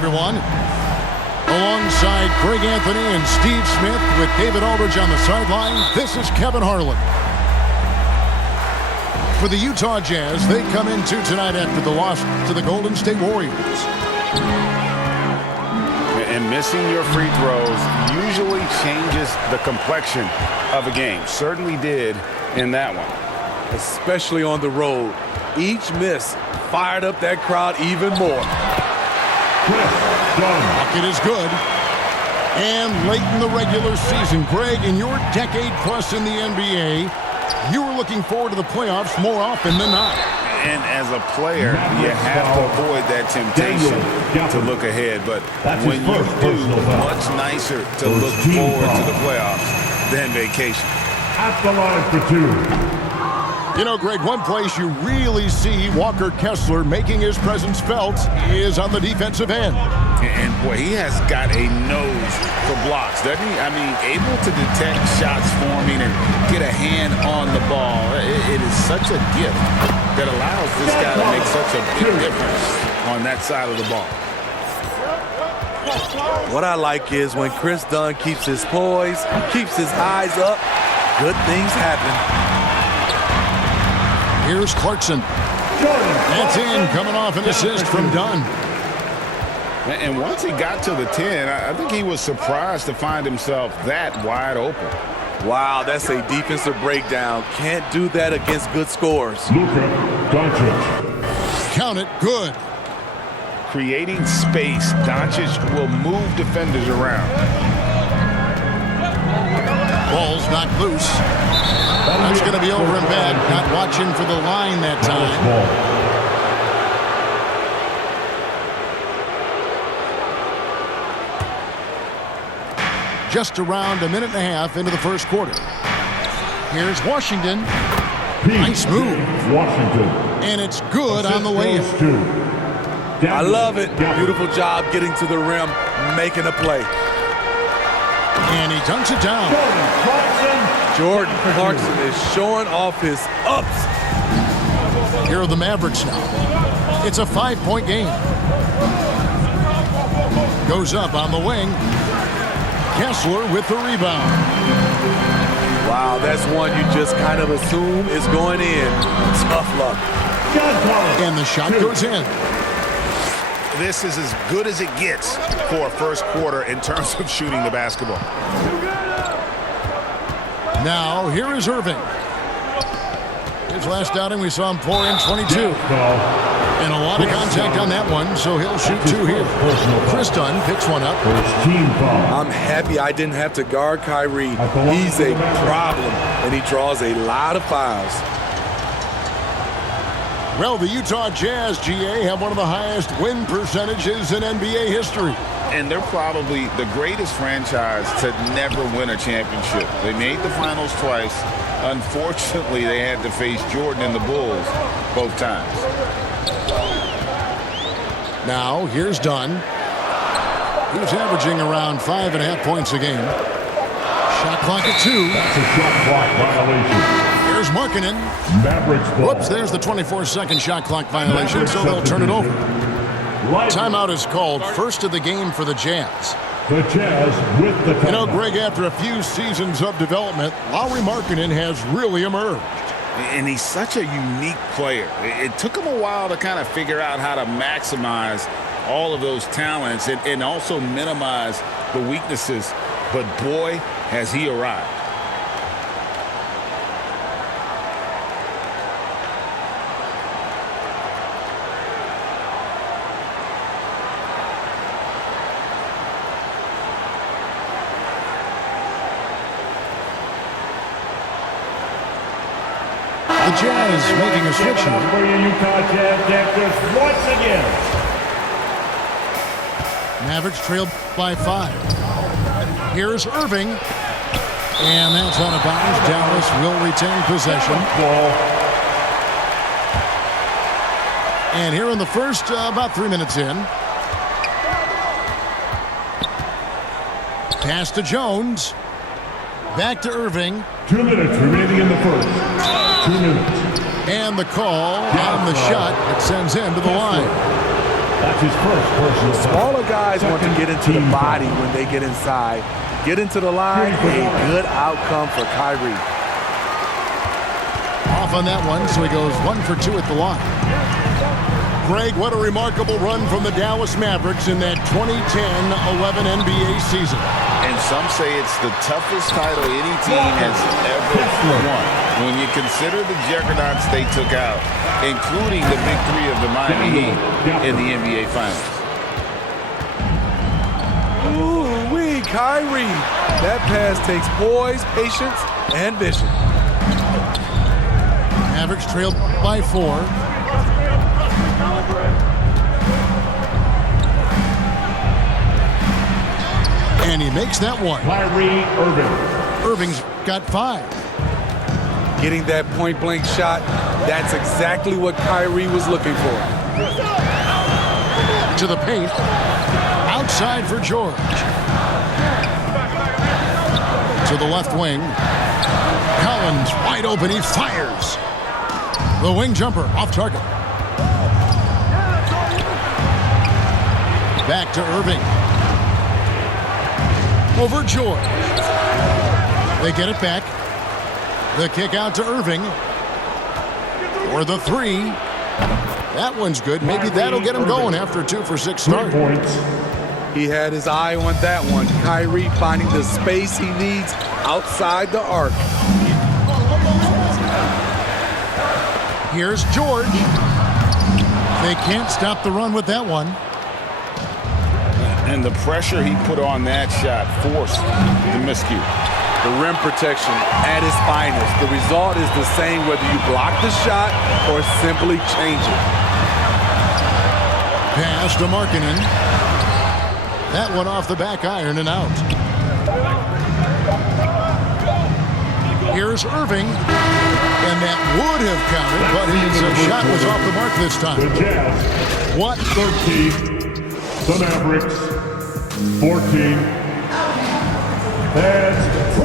everyone. Alongside Greg Anthony and Steve Smith with David Aldridge on the sideline, this is Kevin Harlan. For the Utah Jazz, they come into tonight after the loss to the Golden State Warriors. And missing your free throws usually changes the complexion of a game. Certainly did in that one. Especially on the road. Each miss fired up that crowd even more. Bucket is good. And late in the regular season, Greg, in your decade plus in the NBA, you were looking forward to the playoffs more often than not. And as a player, you have to avoid that temptation to look ahead. But when you do, much nicer to look forward to the playoffs than vacation. At the line for two. You know, Greg, one place you really see Walker Kessler making his presence felt is on the defensive end. And, boy, he has got a nose for blocks, doesn't he? I mean, able to detect shots forming and get a hand on the ball. It is such a gift that allows this guy to make such a big difference on that side of the ball. What I like is when Chris Dunn keeps his poise, keeps his eyes up, good things happen. Here's Clarkson. That's in, coming off an assist from Dunn. And once he got to the 10, I think he was surprised to find himself that wide open. Wow, that's a defensive breakdown. Can't do that against good scores. Luka Doncic. Count it, good. Creating space, Doncic will move defenders around. Ball's knocked loose. That's going to be over and bad. Not watching for the line that time. Just around a minute and a half into the first quarter. Here's Washington. Nice move. Washington. And it's good on the layup. I love it. Beautiful job getting to the rim, making a play. And he dunks it down. Jordan Clarkson is showing off his ups. Here are the Mavericks now. It's a 5-point game. Goes up on the wing. Kessler with the rebound. Wow, that's one you just kind of assume is going in. Tough luck. And the shot goes in. This is as good as it gets for a first quarter in terms of shooting the basketball. Now, here is Irving. His last outing, we saw him pour in 22. And a lot of contact on that one, so he'll shoot two here. Chris Dunn picks one up. I'm happy I didn't have to guard Kyrie. He's a problem, and he draws a lot of fouls. Well, the Utah Jazz, GA, have one of the highest win percentages in NBA history. And they're probably the greatest franchise to never win a championship. They made the finals twice. Unfortunately, they had to face Jordan and the Bulls both times. Now, here's Dunn. He's averaging around 5.5 points a game. Shot clock at 2. That's a shot clock violation. Here's Markkanen. Mavericks ball. Whoops, there's the 24-second shot clock violation, so they'll turn it over. Timeout is called, first of the game for the Jazz. The Jazz with the timeout. You know, Greg, after a few seasons of development, Lauri Markkanen has really emerged. And he's such a unique player. It took him a while to kind of figure out how to maximize all of those talents and also minimize the weaknesses. But boy, has he arrived. The Jazz making a switch here. For you Utah Jazz Dancers once again. Mavericks trailed by 5. Here's Irving. And that's out of bounds. Dallas will retain possession. And here in the first, about 3 minutes in. Pass to Jones. Back to Irving. 2 minutes remaining in the first. 2 minutes. And the call on the shot that sends him to the line. That's his first personal foul. Smaller guys want to get into the body when they get inside. Get into the line, a good outcome for Kyrie. Off on that one, so he goes 1 for 2 at the line. Greg, what a remarkable run from the Dallas Mavericks in that 2010-11 NBA season. And some say it's the toughest title any team has ever won. When you consider the juggernauts they took out, including the big three of the Miami Heat in the NBA Finals. Ooh-wee, Kyrie. That pass takes poise, patience, and vision. Mavericks trailed by 4. And he makes that one. Kyrie Irving. Irving's got 5. Getting that point-blank shot, that's exactly what Kyrie was looking for. To the paint. Outside for George. To the left wing. Collins wide open. He fires. The wing jumper off target. Back to Irving. Over George. They get it back. The kick out to Irving. For the 3. That one's good. Maybe that'll get him going after a 2 for 6 start. He had his eye on that one. Kyrie finding the space he needs outside the arc. Here's George. They can't stop the run with that one. And the pressure he put on that shot forced the miscue. The rim protection at its finest. The result is the same whether you block the shot or simply change it. Pass to Markkanen. That one off the back iron and out. Here's Irving. And that would have counted, but his shot was off the mark this time. The Jazz. What? 13. The Mavericks. 14.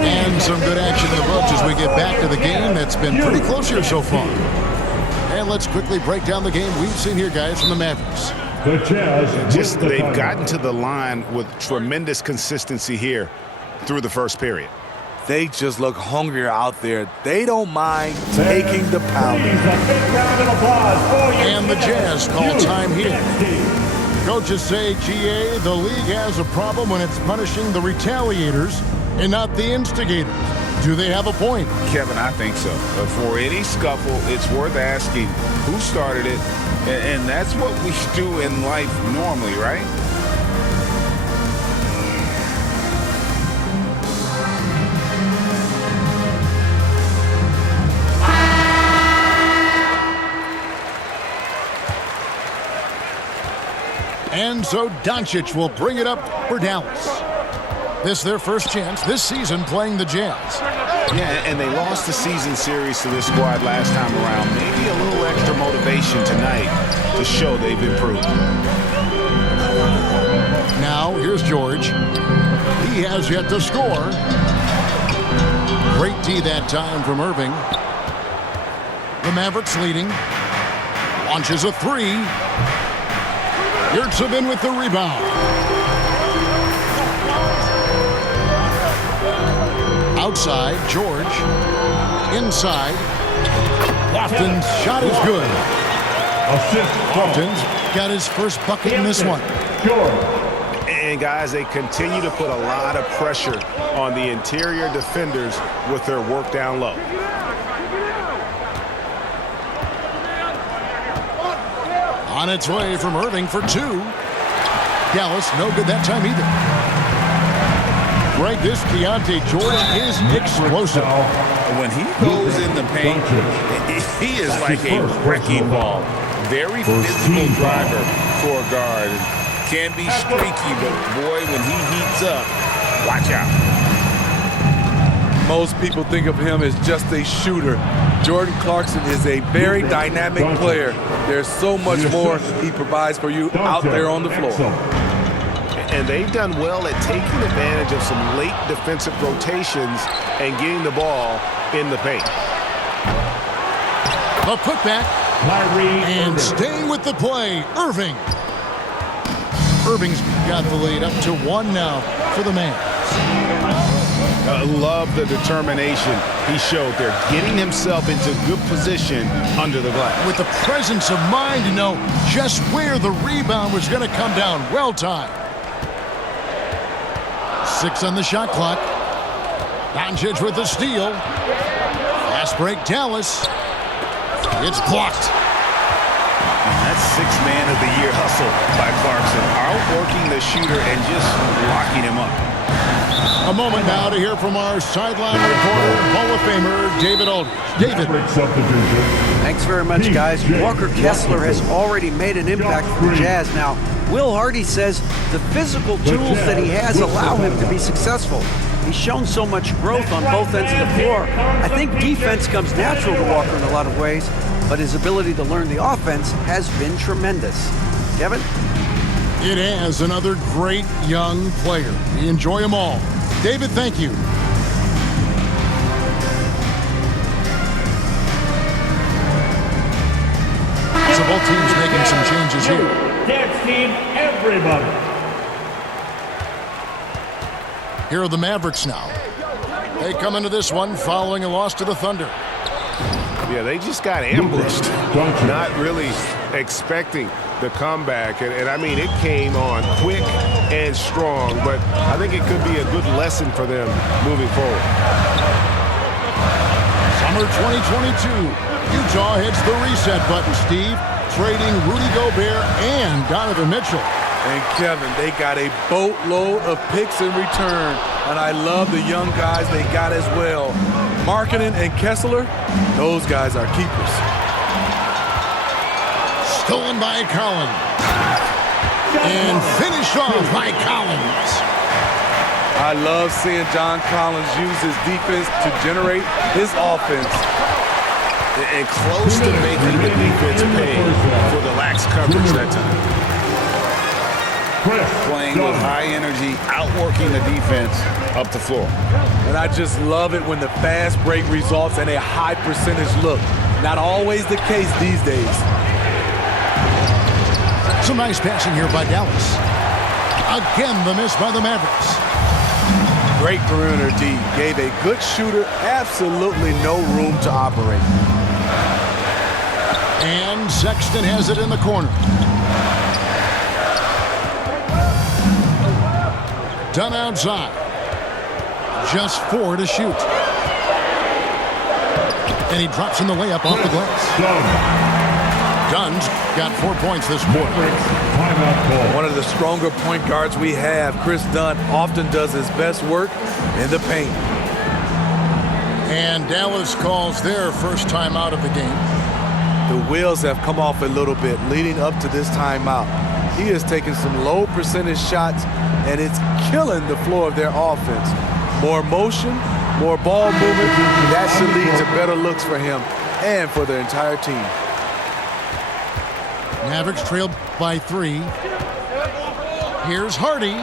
And some good action in the books as we get back to the game that's been pretty close here so far. And let's quickly break down the game we've seen here, guys, from the Mavericks. The Jazz. They've gotten to the line with tremendous consistency here through the first period. They just look hungrier out there. They don't mind taking the pounding. And the Jazz call time here. Coaches say, GA, the league has a problem when it's punishing the retaliators and not the instigators. Do they have a point? Kevin, I think so. But for any scuffle, it's worth asking who started it. And that's what we do in life normally, right? And so Doncic will bring it up for Dallas. This their first chance this season playing the Jazz. Yeah, and they lost the season series to this squad last time around. Maybe a little extra motivation tonight to show they've improved. Now, here's George. He has yet to score. Great D that time from Irving. The Mavericks leading. Launches a 3. Yurtsevin with the rebound. Outside, George. Inside. Lofton's shot is good. Lofton's got his first bucket in this one. And guys, they continue to put a lot of pressure on the interior defenders with their work down low. On its way from Irving for 2. Dallas, no good that time either. Greg, this Keontae George is explosive. When he goes in the paint, he is like a wrecking ball. Very physical driver for a guard. Can be streaky, but boy, when he heats up, watch out. Most people think of him as just a shooter. Jordan Clarkson is a very dynamic player. There's so much more he provides for you out there on the floor. And they've done well at taking advantage of some late defensive rotations and getting the ball in the paint. A putback. And staying with the play, Irving. Irving's got the lead up to 1 now for the man. I love the determination he showed there, getting himself into good position under the glass. With the presence of mind to know just where the rebound was going to come down. Well timed. 6 on the shot clock. Doncic with the steal. Fast break, Dallas. It's blocked. And that's sixth man of the year hustle by Clarkson. Outworking the shooter and just locking him up. A moment now to hear from our sideline reporter, Hall of Famer David Aldridge. David. Thanks very much, guys. Walker Kessler has already made an impact for the Jazz. Now, Will Hardy says the physical tools that he has allow him to be successful. He's shown so much growth on both ends of the floor. I think defense comes natural to Walker in a lot of ways, but his ability to learn the offense has been tremendous. Kevin? It has another great young player. We enjoy them all. David, thank you. So both teams making some changes here. Dance team, everybody. Here are the Mavericks now. They come into this one following a loss to the Thunder. Yeah, they just got ambushed. Not really expecting the comeback. And I mean, it came on quick and strong, but I think it could be a good lesson for them moving forward. Summer 2022. Utah hits the reset button, Steve, trading Rudy Gobert and Donovan Mitchell. And Kevin, they got a boatload of picks in return. And I love the young guys they got as well. Markkanen and Kessler, those guys are keepers. Stolen by Collins. And finished off by Collins. I love seeing John Collins use his defense to generate his offense. And close to making the defense pay for the lax coverage that time. Playing with high energy, outworking the defense up the floor. And I just love it when the fast break results in a high percentage look. Not always the case these days. Some nice passing here by Dallas. Again, the miss by the Mavericks. Great perimeter D. Gave a good shooter absolutely no room to operate. And Sexton has it in the corner. Done outside. Just 4 to shoot. And he drops in the layup off the glass. Dunn's got 4 points this quarter. One of the stronger point guards we have, Chris Dunn, often does his best work in the paint. And Dallas calls their first time out of the game. The wheels have come off a little bit leading up to this timeout. He has taken some low percentage shots, and it's killing the floor of their offense. More motion, more ball movement, that should lead to better looks for him and for the entire team. Mavericks trailed by 3. Here's Hardy.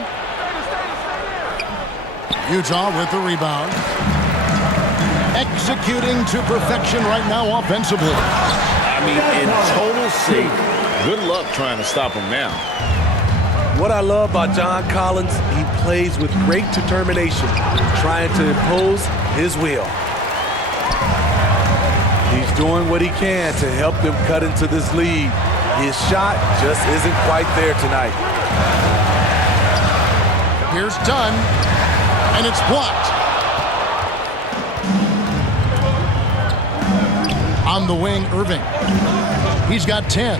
Utah with the rebound. Executing to perfection right now offensively. I mean, in total sync. Good luck trying to stop him now. What I love about John Collins, he plays with great determination, trying to impose his will. He's doing what he can to help them cut into this lead. His shot just isn't quite there tonight. Here's Dunn, and it's blocked. On the wing, Irving. He's got 10.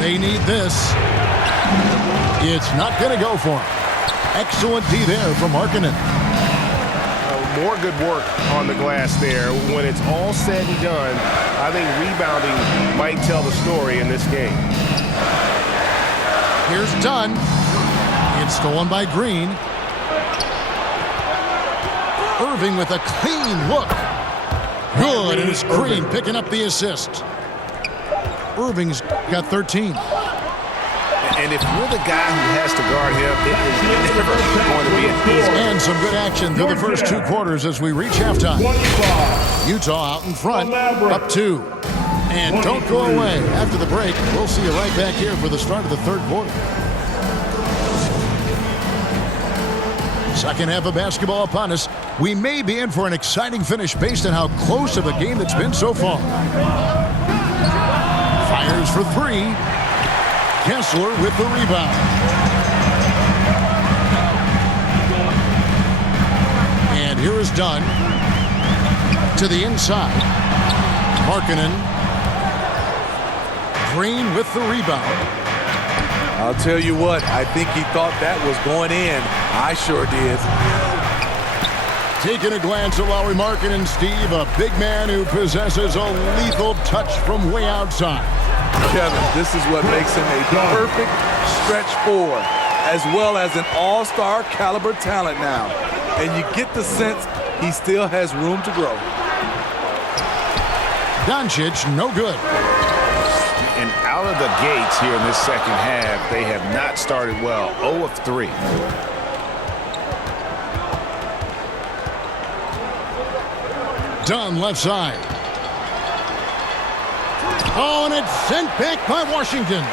They need this. It's not going to go for him. Excellent D there from Markkanen. More good work on the glass there. When it's all said and done, I think rebounding might tell the story in this game. Here's Dunn. It's stolen by Green. Irving with a clean look. Good, and it's Green picking up the assist. Irving's got 13. And if you're the guy who has to guard him, it is never going to be an easy. And some good action through the first 2 quarters as we reach halftime. Utah out in front, up 2. And don't go away. After the break, we'll see you right back here for the start of the third quarter. Second half of basketball upon us. We may be in for an exciting finish based on how close of a game it's been so far. Fires for three. Kessler with the rebound. And here is Dunn to the inside. Markkanen. Green with the rebound. I'll tell you what, I think he thought that was going in. I sure did. Taking a glance at Lauri Markkanen, Steve, a big man who possesses a lethal touch from way outside. Kevin, this is what makes him a perfect stretch four, as well as an all-star caliber talent now. And you get the sense he still has room to grow. Doncic, no good. And out of the gates here in this second half, they have not started well. 0 of 3. Dunn left side. Oh, and it's sent back by Washington.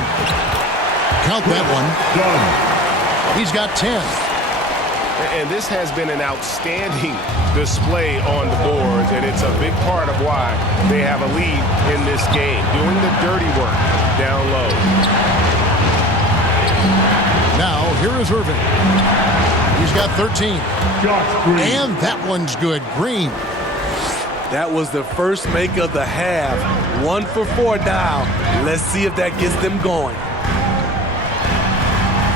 Count that one. Done. He's got 10. And this has been an outstanding display on the boards, and it's a big part of why they have a lead in this game, doing the dirty work down low. Now, here is Irving. He's got 13. Josh Green. And that one's good. Green. That was the first make of the half. 1 for 4 now. Let's see if that gets them going.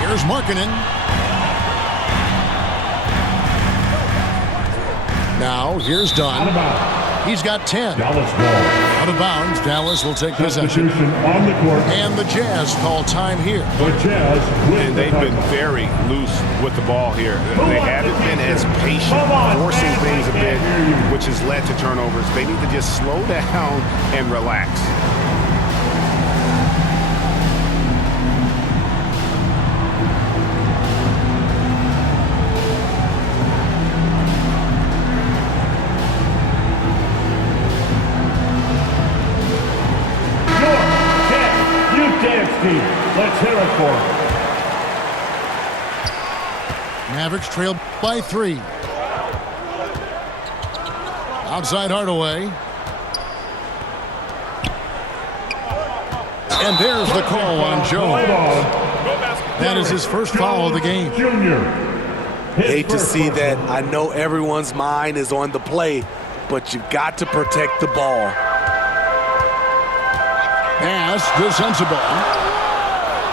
Here's Markkanen. Now, here's Dunn. He's got 10. Dallas ball. Out of bounds. Dallas will take possession. Substitution on the court. And the Jazz call time here. The Jazz win And the they've been title. very loose with the ball here. They haven't been as patient, forcing things a bit, which has led to turnovers. They need to just slow down and relax. Let's hear it for him. Mavericks trailed by 3. Outside Hardaway. And there's the call on Jones. That is his first foul of the game. Junior. Hate to see that. I know everyone's mind is on the play, but you got to protect the ball. Pass to Sensible.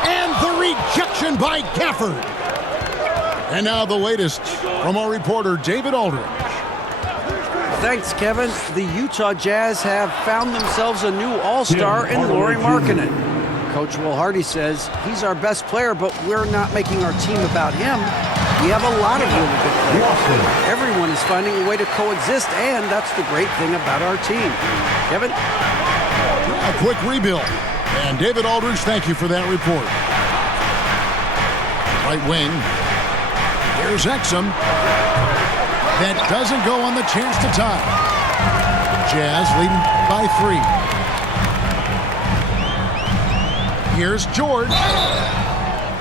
And the rejection by Gafford. And now the latest from our reporter, David Aldridge. Thanks, Kevin. The Utah Jazz have found themselves a new all-star in Lauri Markkanen. Coach Will Hardy says he's our best player, but we're not making our team about him. We have a lot of really good players. Everyone is finding a way to coexist, and that's the great thing about our team. Kevin? A quick rebuild. And David Aldridge, thank you for that report. Right wing. Here's Exum. That doesn't go on the chance to tie. Jazz leading by 3. Here's George.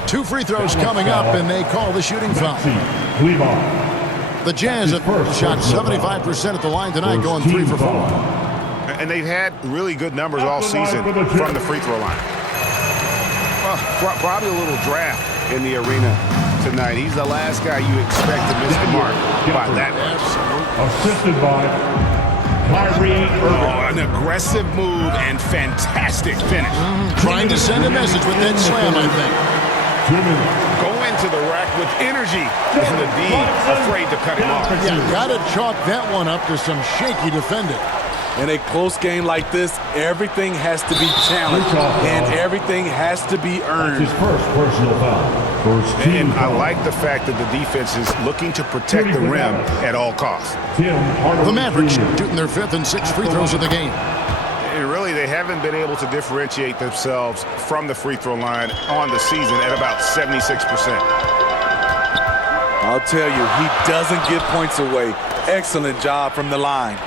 2 free throws coming up, and they call the shooting foul. The Jazz have shot 75% at the line tonight, going 3 for 4. And they've had really good numbers all season from the free throw line. Well, probably a little draft in the arena tonight. He's the last guy you expect to miss the mark by that much. Assisted by Kyrie Irving. Oh, an aggressive move and fantastic finish. Trying to send a message with that slam, I think. 2 minutes. Go into the rack with energy, and the D afraid to cut him off. Yeah, got to chalk that one up to some shaky defending. In a close game like this, everything has to be challenged, and everything has to be earned. His first personal foul. First team And I foul. like the fact that the defense is looking to protect the rim at all costs. The Mavericks shooting their 5th and 6th free throws of the game. And really, they haven't been able to differentiate themselves from the free throw line on the season at about 76%. I'll tell you, he doesn't give points away. Excellent job from the line.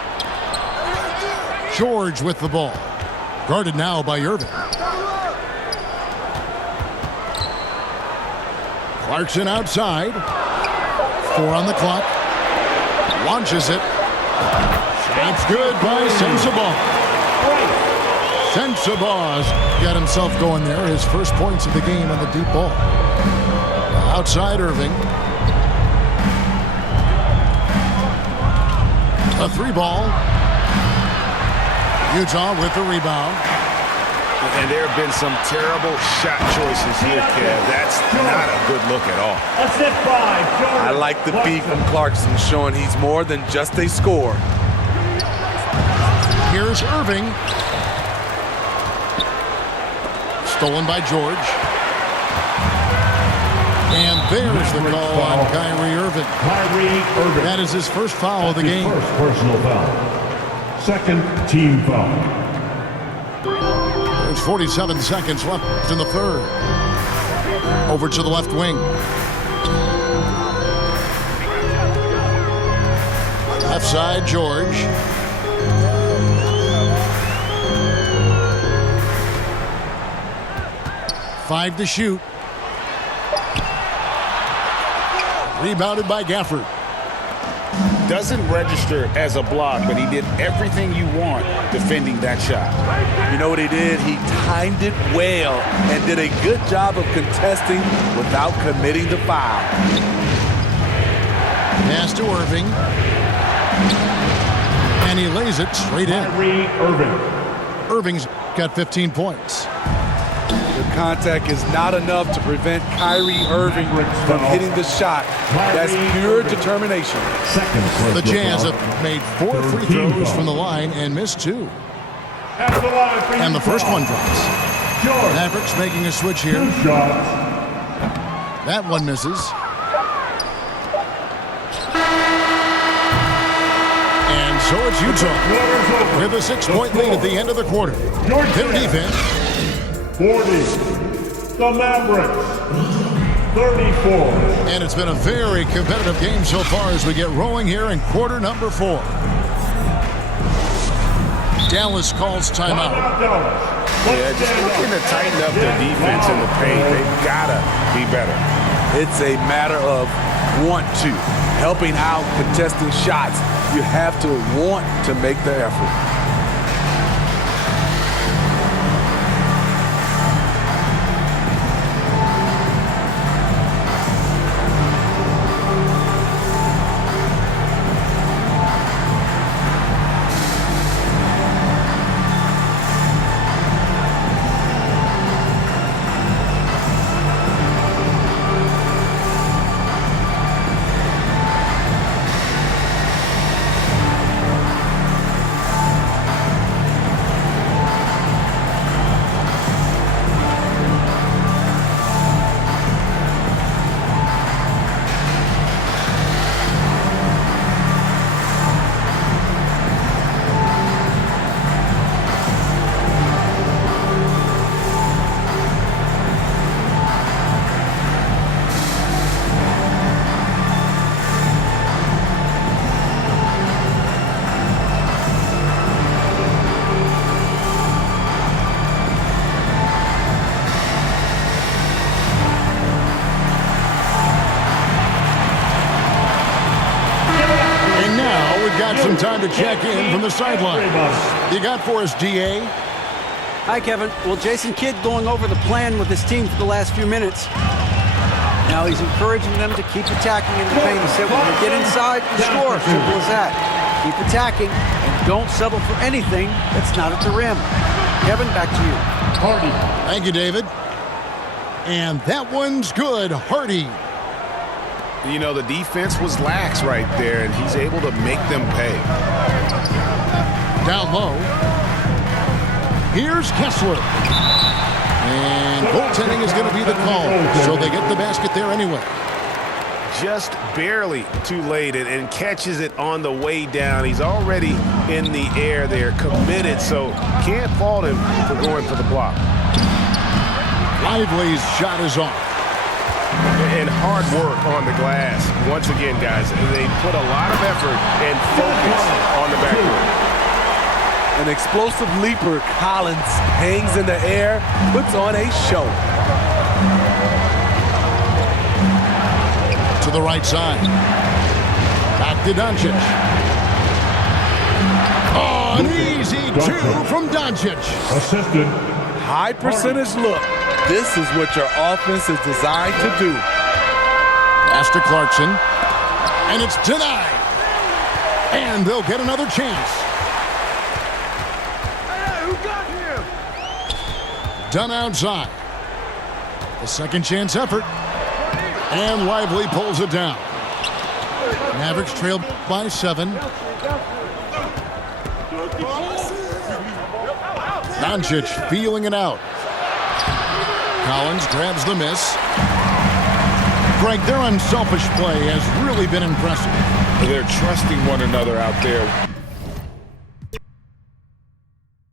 George with the ball. Guarded now by Irving. Clarkson outside. 4 on the clock. Launches it. Shot's good by Sensabaugh. Sensabaugh's got himself going there. His first points of the game on the deep ball. Outside Irving. A 3-ball. Utah with the rebound. And there have been some terrible shot choices here, Kev. That's not a good look at all. I like the beat from Clarkson, showing he's more than just a scorer. Here's Irving. Stolen by George. And there's the call on Kyrie Irving. That is his first foul of the game. First personal foul. Second team foul. There's 47 seconds left in the third. Over to the left wing. Left side, George. Five to shoot. Rebounded by Gafford. Doesn't register as a block, but he did everything you want defending that shot. You know what he did? He timed it well and did a good job of contesting without committing the foul. Pass to Irving. And he lays it straight in. Kyrie Irving. Irving's got 15 points. The contact is not enough to prevent Kyrie Irving from hitting the shot. That's pure determination. The Jazz have made 4 free throws from the line and missed 2. And the first one drops. Mavericks making a switch here. That one misses. And so it's Utah with a 6-point lead at the end of the quarter. Their defense. 40. The Mavericks. 34. And it's been a very competitive game so far as we get rolling here in quarter number 4. Dallas calls timeout. Yeah, just looking to tighten up their defense in the paint. They've got to be better. It's a matter of want to. Helping out, contesting shots. You have to want to make the effort. Some time to check in from the sideline. You got for us, DA? Hi, Kevin. Well, Jason Kidd going over the plan with his team for the last few minutes. Now he's encouraging them to keep attacking in the paint. He said, when you get inside, you score. Simple as that. Keep attacking and don't settle for anything that's not at the rim. Kevin, back to you. Hardy. Thank you, David. And that one's good. Hardy. You know, the defense was lax right there, and he's able to make them pay. Down low. Here's Kessler. And goaltending is going to be the call, so they get the basket there anyway. Just barely too late and catches it on the way down. He's already in the air there, committed, so can't fault him for going for the block. Lively's shot is off. And hard work on the glass. Once again, guys, they put a lot of effort and focus on the backboard. An explosive leaper, Collins hangs in the air, puts on a show. To the right side. Back to Doncic. Oh, an easy two from Doncic. Assisted. High percentage look. This is what your offense is designed to do. Pass to Clarkson. And it's denied. And they'll get another chance. Hey, who got him? Done outside. A second chance effort. And Lively pulls it down. Mavericks trail by 7. Doncic feeling it out. Collins grabs the miss. Greg, their unselfish play has really been impressive. They're trusting one another out there